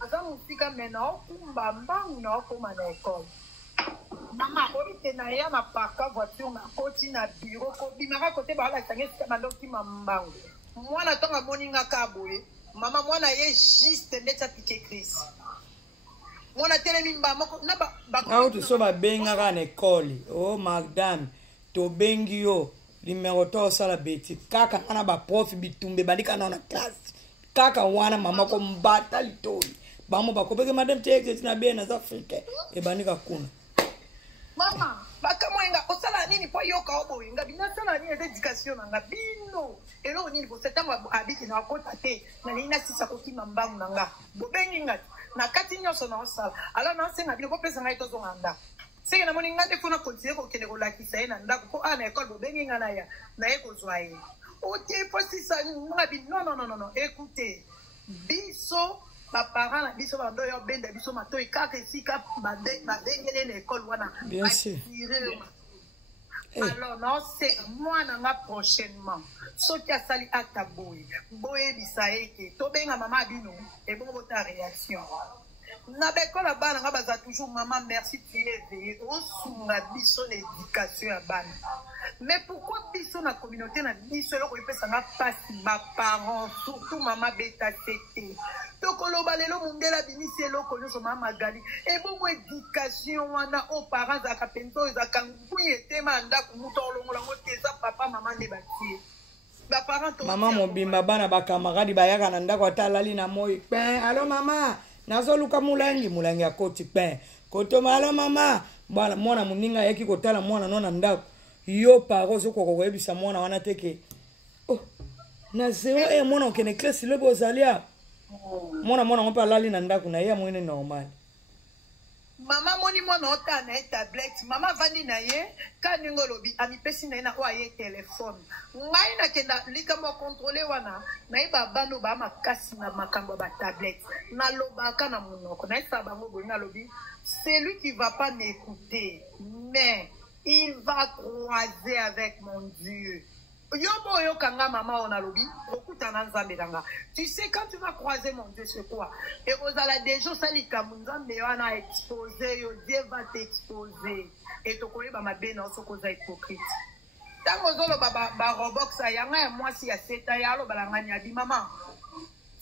aza musika mena okumba mbangu na okoma na école mama orite na ya na parka voiture na koti na bureau ko bimaka côté ba la tangesi mandoki mambangu mwana tonga moninga kaboye mama mwana ye juste ndeta piqué Chris mwana telemi mba moko na ba tu so ba benga ka na école oh madame to bengi yo numéro to sala beti kaka ana ba prof bitumbe balika na classe kaka wana mama ko mbata litoi bamo bakopeke madame teke na bien na Afrique e banika kuna mama bakamwenga osala nini po yoka oboyenga binasala nini éducation nanga bino elo nini ko setango abiki na kota te na nina sisa ko kima mbangu nanga bobengi ngati na kati nyoso na osala ala na senga bino ko pesa ngai to zonga c'est que na moni ngate fona continuer ko kende ko lakisa ena ndako ko ana école bobengi ngana ya na eko zwaye o te fosi sa ngabi non écoutez biso ba parents na biso ba ndoyo benda biso matoi kaka esika babengele na école wana bien sûr alors non c'est moi na prochainement soki asali acte boye bisaye ke to benga mama bino et bon votre réaction na bekola bana nga baza toujours maman merci tu es éveillé osunga biso l'éducation ya bana mais pourquoi biso na communauté na biso eloko epesanga pasi baparents surtout mama beta tete tokoloba lelo mundela bimisi eloko nyonso mama gali ebongo éducation wana o parents azalaka mpenza oyo ezalaka ngui etema ndako mutu olongolango te eza papa mama nde batie baparents mama mobimba bana bakamaradi bayaka na ndako ata alali na moi pen alo mama nazoluka mulangi akoti pen kotoma alo mama bwana mwana muninga yaki kotala mwana nona ndako yo paro zoko koyebisa mwana wana teke oh na zero mwana okene classe le bozalia mwana ngopa alali na ndako na ye mwene normal mama moni mwana ota na tablette mama vandi na ye kaningo lobi amipesi na ye na kwa ye telefone ngai na kenda lika mo contrôler wana na ye babano ba makasi na makambo ba tablette na lobaka na monoko na isa bango boyi na lobi c'est lui qui va pas m'écouter mais il va croiser avec mon Dieu. Yobo yo kanga mama on a lobi okuta na nzambe nanga. Tu sais quand tu vas croiser mon Dieu c'est quoi? Et vous allez déjà sali kamunzambe wana exposer yo Dieu va t'exposer. Et to koyeba mabena so koza hypocrite. Tango zolo ba Roblox yanga ya mwasi ya seta ya lo balangani abi maman.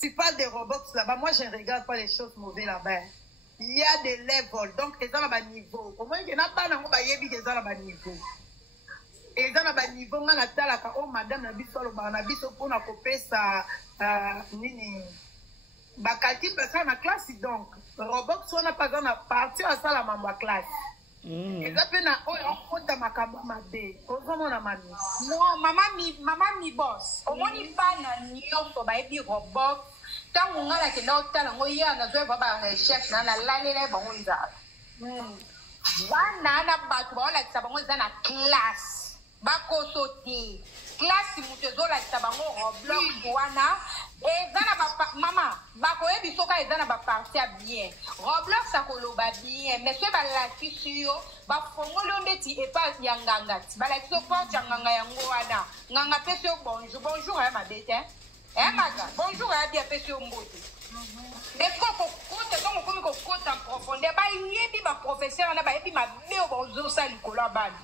Tu parles des Roblox là-bas, moi je ne regarde pas les choses mauvaises là-bas. Il y a des levels, donc ils ont un niveau. Comment il y a pas dans bayebi ils ont un niveau. Ils ont un niveau on a tala ka oh madame na biso lo ba na biso pona kopesa nini ba kalti pesa na classe donc Roblox on a pas dans la partie à ça la mamba classe. Ils appellent na oh on ta makamba mabe. Ozomo na mami. Non, maman mi boss. Au moins il pas na nyonso bayebi Roblox. Tant on a la kenda otala ngo ya na zo baba recherche na la lalele bango nzala bana na batu ba la tsabango na classe bakosote classe mutezo la tsabango Roblox wana ezana ba mama bako yebi soka ezana ba partir bien Roblox akoloba bien mais ce ba la tisio ba fongolo ndeti e pas yanganga ba la tiso porte yanganga yango wana nganga pese bonjour ya mabete maga bonjour à bien fait sur mbote mais faut côté donc comme côté en profondeur ba yebi ba professeur na ba yebi ma beo bozo sa likola bani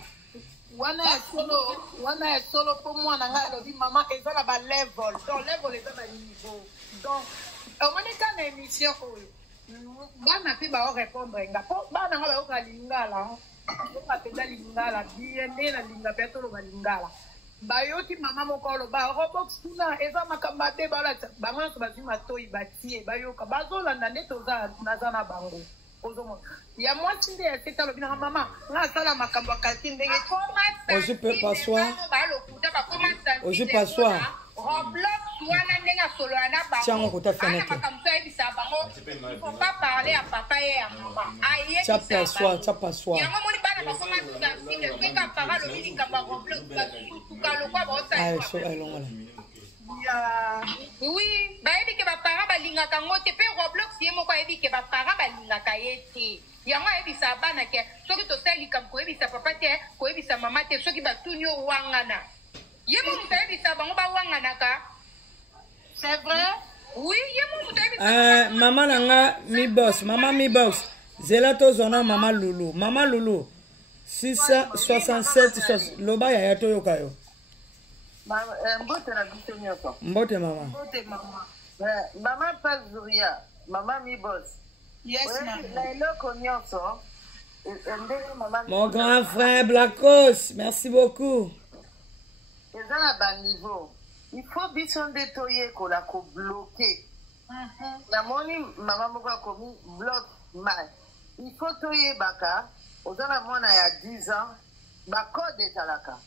wana solo pour moi na ngalo di maman ezala ba level donc level ezala niveau donc au moins quand émission bana pe ba répondre nga po bana nga ba lingala ko pa penda lingala bien na linga pe to lo ba lingala bayoti mama mokolo ba Roblox tuna eza makamba te bala bango so bazima toyi batie bayoka bazolanda ndeto za nazana bango ozomo ya mwati nde yaseta lobi na mama nga sala makambo kalti ndenge je peux pas soir je peux pas soir Roblox wana ndenge solo ana ba tiens ko ta fenêtre makambo ebisa bango il faut pas parler à papa et à maman aye ça passe soir ya mama ni bana ba koma sensible pe ka para lo bili kamba Roblox ba tukalo kwa ba ah so alongola oui ba ebi ke ba para ba linga ka ngote pe Roblox ye moko ebi ke ba para ba linga ka yete yango ebisa bana ke soki to sali kam ko ebisa papa te ko ebisa mama te soki ba tunyo wangana yemo mutaebisa bango ba wangana ka c'est vrai oui yemo mutaebisa maman nanga mi boss zela to zona mama lulu 667 loba ya to yokayo mbote na biso nyoko mbote mama mama Pazuria mama mi boss yes na eloko nyonso Mon grand frère Blackos, merci beaucoup. Et dans la bas niveau, il faut bisonder toyer qu'on a bloqué. La moni maman moko komi bloc mal. Il faut toyer baka. Ozana mwana ya 10 ans, ba code etalaka.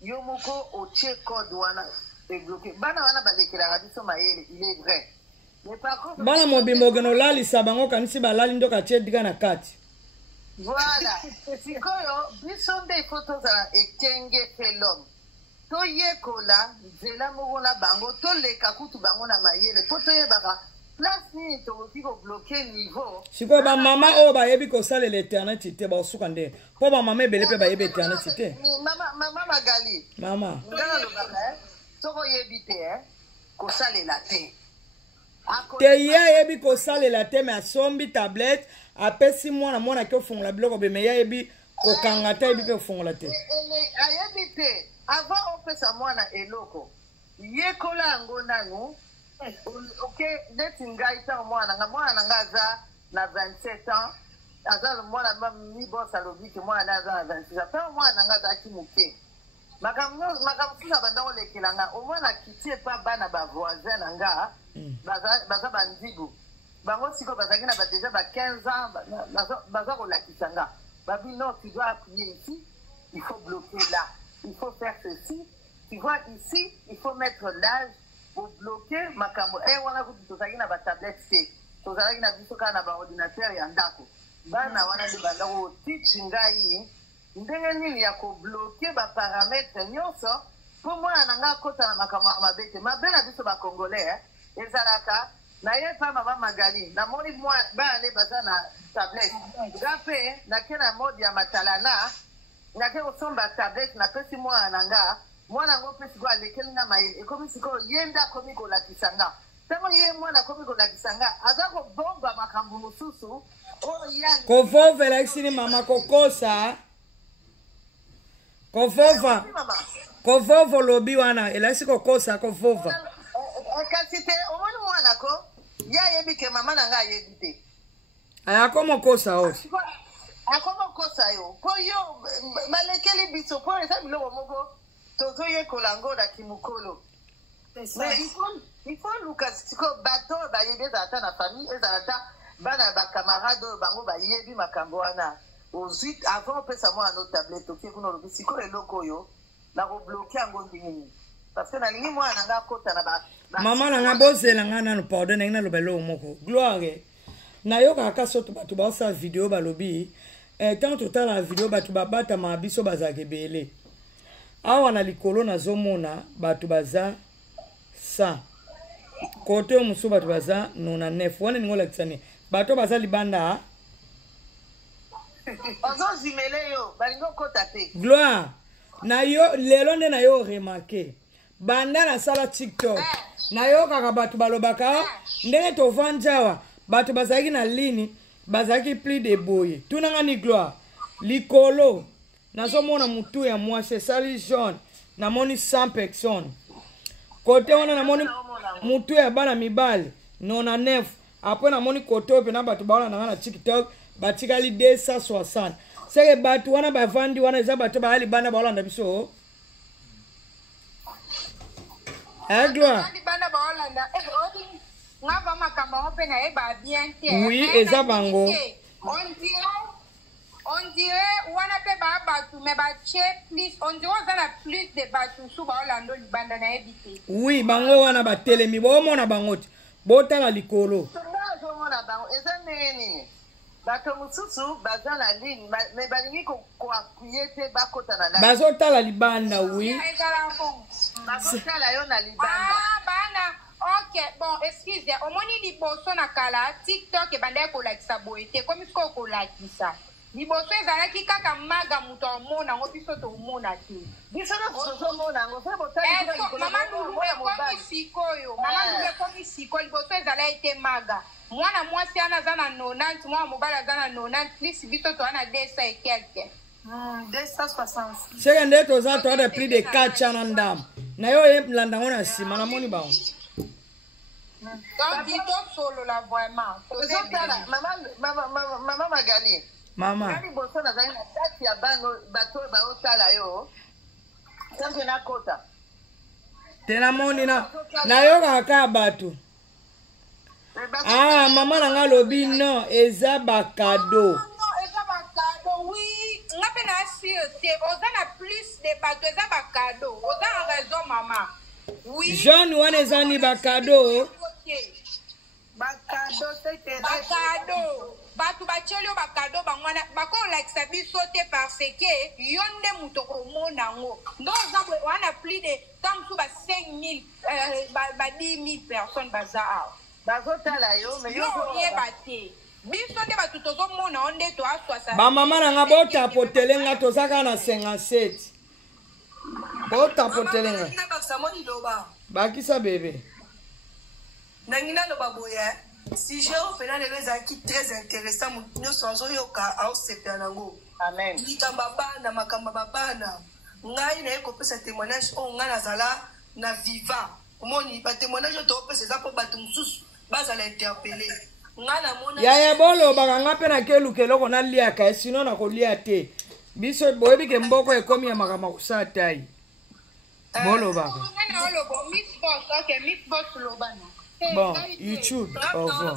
Yo moko o check code wana est bloqué. Bana wana balekela rabiso mayele, il est vrai. Mais par contre bana mobimbo geno lali sabango kanisi balali ndoka chedika na kati. Voilà. Sikoyo bisonde photos za ekenge felom. To yekola nzela moko na bango to leka kutu bango na mayele po to yebaka place ni to kiko bloquer niveau. Sikoyo ba mama o ba yebi ko sala l'éternité ba suka nde. Po ba mama ebele pe ba yebi éternité. Mama Magali. Mama. Ngana lo baka to ko yebite ko sala la te. Te yebi ko sala la te mais asombi tablette apesi mwana mwana ke fongola biloko be me yebi ko kangata yebi pe fongola te. Ayebite avant on peut sa mwana eloko. Yekola ngo nanu. Ok, dès ngai ta mwana nga za na 27 ans. Aza mwana mi boss alobi ke mwana za na 26 ans. Ta mwana nga za kimuke. Makamfusa bandao lekelanga. O mwana kitie pa bana ba voisin nga. Baza bandibu. Bango siko bazaki na ba déjà ba 15 ans baza ko lakisanga. Babi non, tu dois appuyer ici, il faut bloquer là. Il faut faire ceci. Tu vois ici, il faut mettre l'âge pour bloquer ma caméra. Et on a vu tout ça qui n'a pas tablette C. Tout ça qui n'a vu ça n'a pas ordinateur et un dako. Bana wana de bandao teach ngai. Ndenge nini ya ko bloquer ba paramètres nyonso. Pour moi nanga kota na makamwa mabete. Mabena biso ba congolais ezalaka na ye pa mama Magali. Na moni moi ba ne bazana tablette. Gape na kena mode ya matalana. Na ke osomba tablette na pesi mwa nanga. Mwana ngo pesi kwa lekeli na maile. Ekomi siko yenda komi ko la kisanga. Tango ye mwana komi ko la kisanga. Azako bomba makambu mususu. O yani. Kofova lakini mama kokosa. Kofova. Kofova lobi wana. Elasi kokosa kofova. Kasite omoni mwana ko. Ya yebi ke mama nanga yebite. Ayako kosa oti. Akoma kosa yo. Po yo malekeli biso po esa biloko moko. Toto ye kolango da kimukolo. Mais il faut Lucas siko bato ba yebe za na famille ezalata bana ba camarade bango ba yebi makambo wana. Ozuit avant pesa mo ano tablette okie kuno lo siko eloko yo na ko bloquer ngo ndingini. Parce que na lingi mo ananga kota na ba mama na ngabozela ngana no pardon ngina lo belo moko. Gloire. Na yo kaka soto bato ba sa vidéo ba lobi. Quand total la vidéo batu babata ma biso bazake bele. Awa na likolo na zomona batu baza 100. Kote musu batu baza 99. Wana ningola kisane. Batu baza libanda. Ozo zimele yo, balingo kota te. Gloire. Na yo lelo nde na yo remarqué. Banda na sala TikTok. Na yo kaka batu balobaka ndenge to vanjawa. Batu bazaki na lini. Bazaki plus de boye. Tunanga ni Gloire. Likolo. Nazomona mutu ya mwashe sali jaune. Namoni 100 personnes. Kote wana namoni mutu ya bana mibale. 99. Après namoni kote ope na batu baona na TikTok. Batikali 260. Seke batu wana bavandi wana eza batu bahali bana baola ndabiso. Gloire. Bana baola nda. Ngava makamba ope na eba bien te. Oui, eza bango. On dirait wana pe ba batu me ba che plus on dirait on a plus de batu sous ba Orlando libanda na ebite. Oui, bango wana ba telemi bo mona bango. Botala likolo. Songa mona bango eza nini? Bato mususu bazana ligne me balingi ko akuyete bakota na la. Bazotala libanda oui. Bazotala yo na libanda. Ah bana. Ok, bon, excusez, au moins il bosso na kala TikTok e bande ko like sa boete comme il ko like ça. Ni bosso ezalaki kaka maga muto mona ngo biso to mona te. Biso na bosso mona ngo fe botali ko mama nulu ko sikoyo. Mama nulu ko sikoyo li bosso ezala ite maga. Mwana mwasi ana zana 90, mwana mobala zana 90, plus biso to ana 200 et quelque. 266. Seke ndeto za to ada plus de 4 chana ndam. Na yo ye mlanda ngona sima na moni bawo. Donc, dis-toi solo là, vraiment. Maman Magali. Mama. Nani boso na zai na tati ya bano bato ba otala yo. Sanzo na kota. Tena moni na yoka ka bato. Ah, mama na nga lobi non, eza bakado. Non, eza bakado, oui. Nga pe na asirte, oza na plus de bato, eza bakado. Oza en raison, mama. Oui. Jeune wana eza ni bakado. Bakado tete. Bakado. Batu bacheli bakado bangwana bako like sabi sauter parce que yonde mutoko mona ngo. Ndo za wana plus de comme sous 5000 ba 10000 personnes bazaa. Bazotala yo mais yo yebate. Biso nde batu tozo mona onde to aswa. Ba mama na nga bota potelenga tozaka na 57. Bota potelenga. Na baksa moni loba. Bakisa bébé. Nangina loba boya. Si j'ai opéra les acquis très intéressant, nous sommes yoka au sepianango. Amen. Likamba bana makamba babana. Ngai na eko pesa témoignage o ngana zala na viva. Omoni ba témoignage to pesa za po batu mususu baza la interpeller. Ngana mona ya bolo baganga pe na keluke loko na liaka sino na kolia te. Biso boyebi ke mboko ekomi ya makama kusata yi. Bolo baba. Ngana olobo Miss Boss, okay, Miss Boss lobana. Bon, YouTube, au revoir.